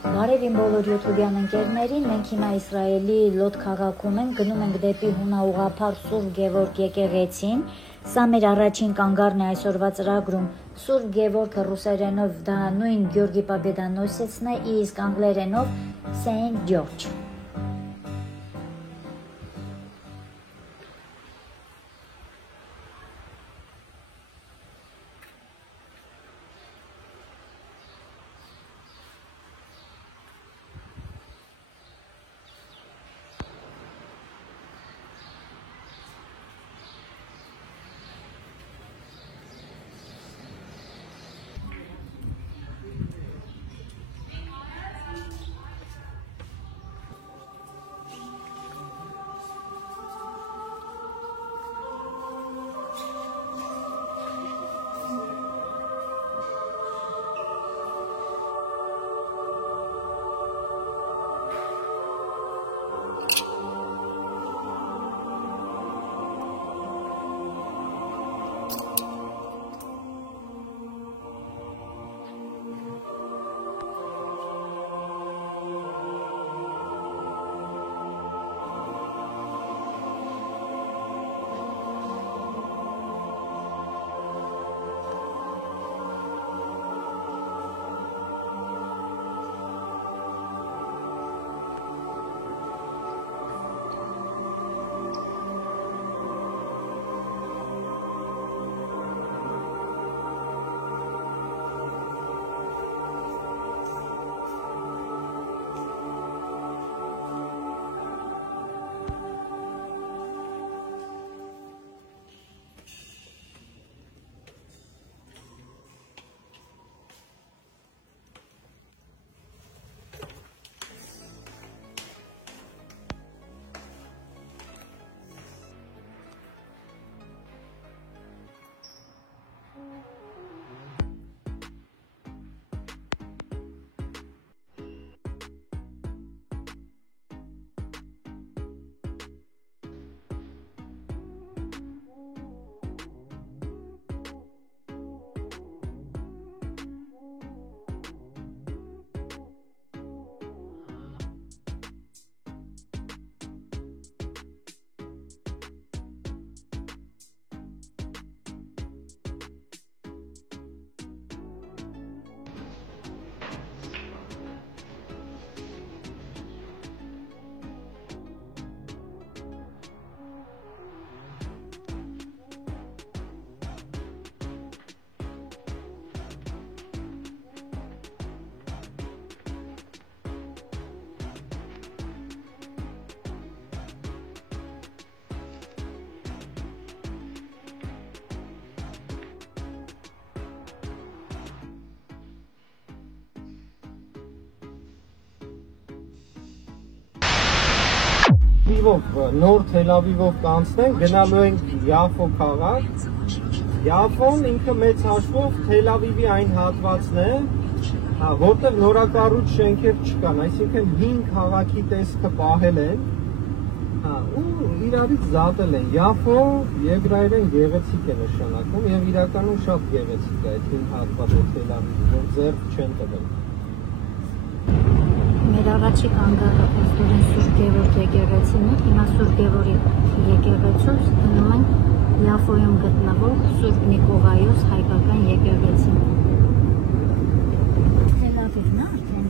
Բարև իմ բոլոր յութուբյան ընկերներին, մենք հիմա Իսրայելի Լոդ քաղաքում ենք, գնում ենք դեպի հունաուղղափառ Սուրբ Գևորգ եկեղեցին։ Սա մեր առաջին կանգառն է այսօրվա ծրագրում։ Սուրբ Գևորգը ռուսերենով դա նույն Գյորգի Պաբեդանոսեցն է, իսկ անգլերենով Saint George։ Նոր Թել Ավիվով կանցնենք, գնալու ենք Յաֆո քաղաք։ Յաֆոն ինքը մեծ հաշվով Թել Ավիվի այն հատվածն է, որտեղ նորակառույց շենքեր չկան, այսինքն հին քաղաքի տեսքը պահել են, ու իրարից զատել են։ Յաֆո եբրայերեն գեղեցիկ է նշանակում եւ իրականում շատ գեղեցիկ է այդ հին հատվածը Թել Ավիվի, որ ձեռք չեն տվել։ Մեր առաջի կանգառը Պեստորեն Սուրբ Գևորգ եկեղեցին է, հիմա Սուրբ Գևորգ եկեղեցուց գնում ենք Յաֆոյում գտնվող Սուրբ Նիկողայոս հայկական եկեղեցին։ Թել Ավիվն է արդեն։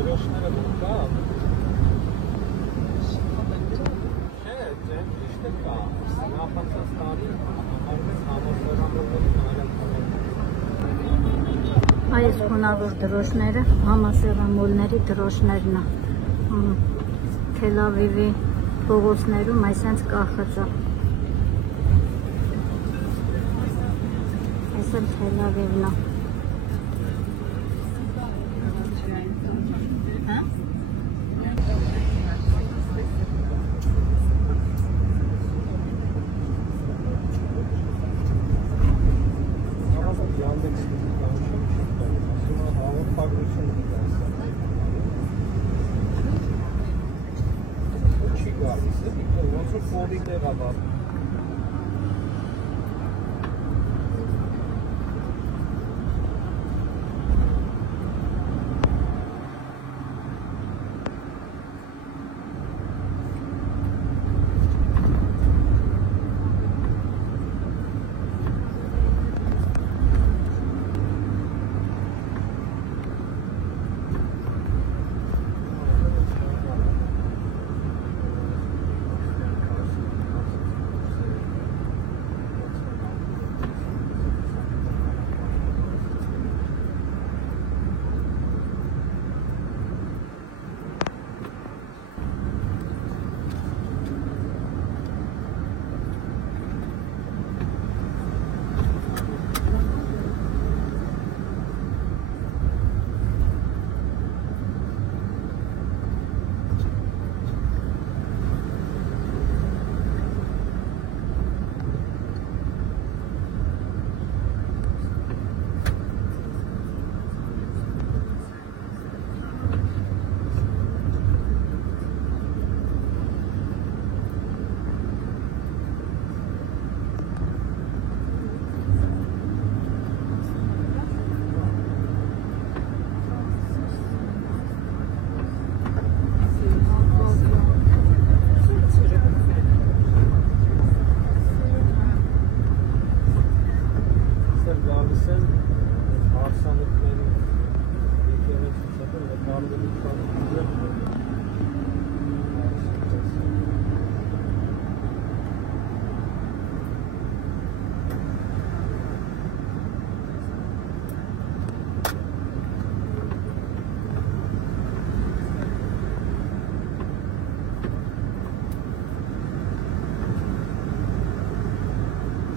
Դրոշները կա։ Չէ, դե ճիշտ է կա։ Նախացած տարի համարվեց համասարանների Այս հունավոր դրոշները համասեռամոլների դրոշներն է։ Թել Ավիվի փողոցներում այսենց կախած է։ Այս էլ Թել Ավիվն է։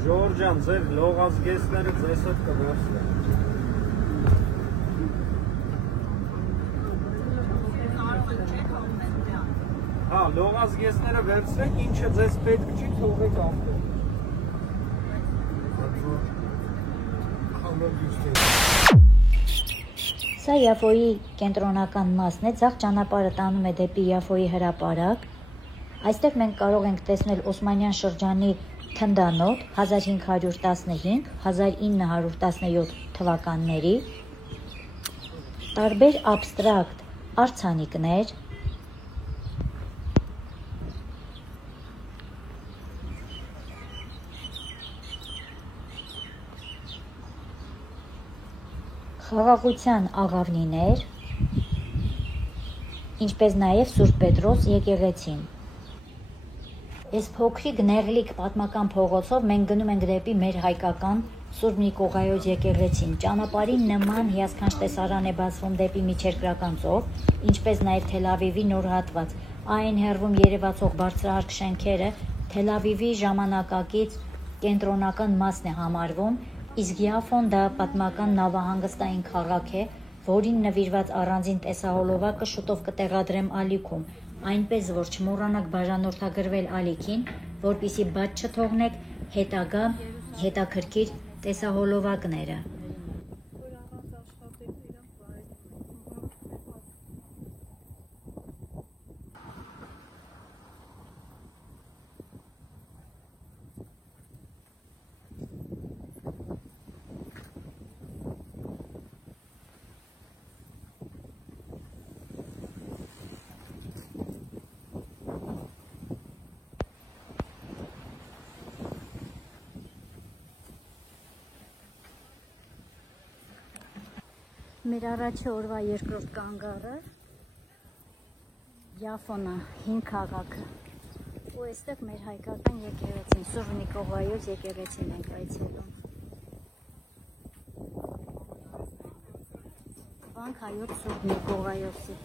Ժորժան, ձեր լողազգեստները ձեզ հետ կվերցնեն։ Հա, լողազգեստները վերցրեք, ինչը ձեզ պետք չի, թողեք ավտո։ Սա Յաֆոյի կենտրոնական մասն է, ձախ ճանապարհը տանում է դեպի Յաֆոյի հրապարակ։ Այստեղ մենք կարող ենք տեսնել Օսմանյան շրջանի թնդանոթ 1515-1917 թվականների, տարբեր աբստրակտ արձանիկներ, խաղաղության աղավնիներ, ինչպես նաև Սուրբ Պետրոս եկեղեցին։ Այս փոքրիկ նեղլիկ պատմական փողոցով մենք գնում ենք դեպի մեր հայկական Սուրբ Նիկողայոս եկեղեցին։ Ճանապարհին նման հիասքանչ տեսարան է բացվում դեպի Միջերկրական ծով, ինչպես նաև Թել Ավիվի նոր հատված։ Այն հեռվում երևացող բարձրահարկ շենքերը Թել Ավիվի ժամանակակից կենտրոնական մասն է համարվում, իսկ Յաֆոն դա պատմական նավահանգստային քաղաք է, որին նվիրված առանձին տեսահոլովակը շուտով կտեղադրեմ ալիքում, այնպես որ չմոռանաք բաժանորդագրվել ալիքին, որպեսզի բաց չթողնեք հետագա հետաքրքիր տեսահոլովակները։ Մեր առաջի օրվա երկրորդ կանգառը Յաֆոնը, հին քաղաքը, ու այստեղ մեր հայկական եկեղեցին, Սուրբ Նիկողայոս եկեղեցին ենք այցելում։ Վանք հայոց Սուրբ Նիկողայոսի։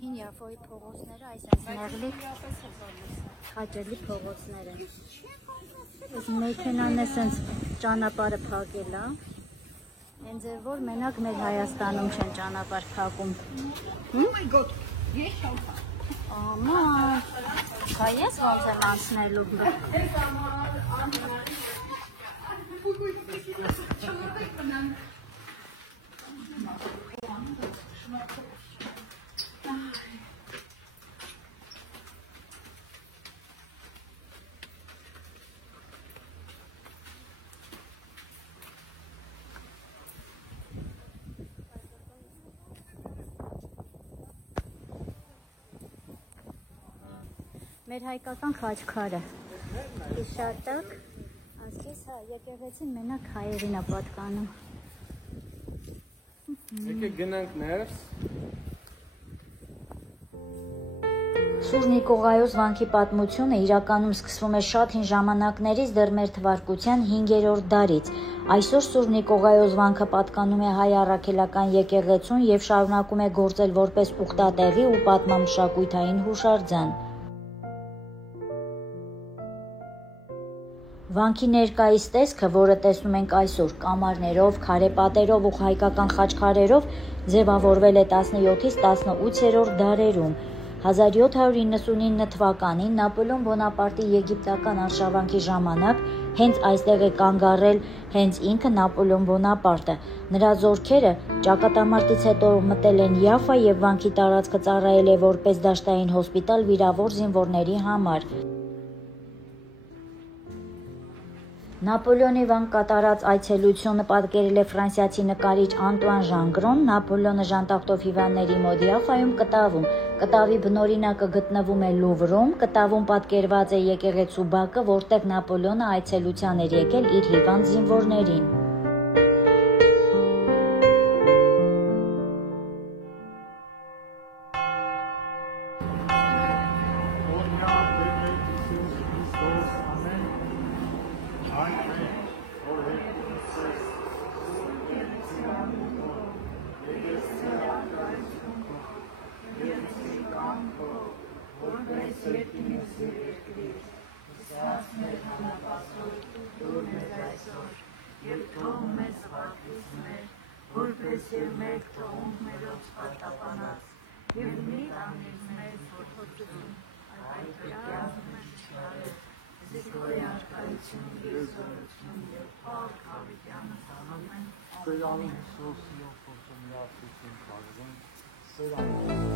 Հին Յաֆոյի փողոցները այս նեղլիկ խաչելի փողոցներ են։ Այս մեքենան է սենց ճանապարհը փակել է, հենց էր որ մենակ մեր Հայաստանում չեն ճանապարհ փակում։ Աման, հա ես ոնց եմ անցնելու։ Մեր հայկական խաչքարը իշարտակ, ասես հա եկեղեցին մենակ հայերին է պատկանում։ Եկեք գնանք ներս։ Սուրբ Նիկողայոս վանքի պատմությունը իրականում սկսվում է շատ հին ժամանակներից դեռ մեր թվարկության 5-րդ դարից։ Այսօր Սուրբ Նիկողայոս վանքը պատկանում է հայ առաքելական եկեղեցուն եւ շարունակում է գործել որպես ուխտատեղի ու պատմամշակութային հուշարձան։ Վանքի ներկայիս տեսքը, որը տեսնում ենք այսօր կամարներով, քարեպատերով ու հայկական խաչքարերով, ձևավորվել է 17-ից 18-րդ դարերում։ 1799 թվականին Նապոլեոն Բոնապարտի եգիպտական արշավանքի ժամանակ հենց այստեղ է կանգ առել հենց ինքը Նապոլեոն Բոնապարտը։ Նրա զորքերը ճակատամարտից հետո մտել են Յաֆա եւ վանքի տարածքը ծառայել է որպես դաշտային հոսպիտալ վիրավոր զինվորների համար։ Նապոլեոնի վան կատարած այցելությունը պատկերել է ֆրանսիացի նկարիչ Անտուան Ժանգրոն Նապոլեոնը ժանտախտով հիվանդների մոտ Յաֆայում կտավում։ Կտավի բնօրինակը գտնվում է Լուվրում, կտավում պատկերված է եկեղեցու բակը, որտեղ Նապոլեոնը այցելության էր եկել իր հիվանդ զինվորներին։ դու մեզ այսօր, և թող մեզ վարդույթներ, որպես և մեկ թողունք մերոց պատապանած, և մի տանիր մեզ փոխություն, այդ կյանքն չարել, զիքոյ արկայություն և զորություն և փառք հավիտյանը ամեն։ Սերանին Հիսուսի ով փոխում յասություն կարողն, սերանին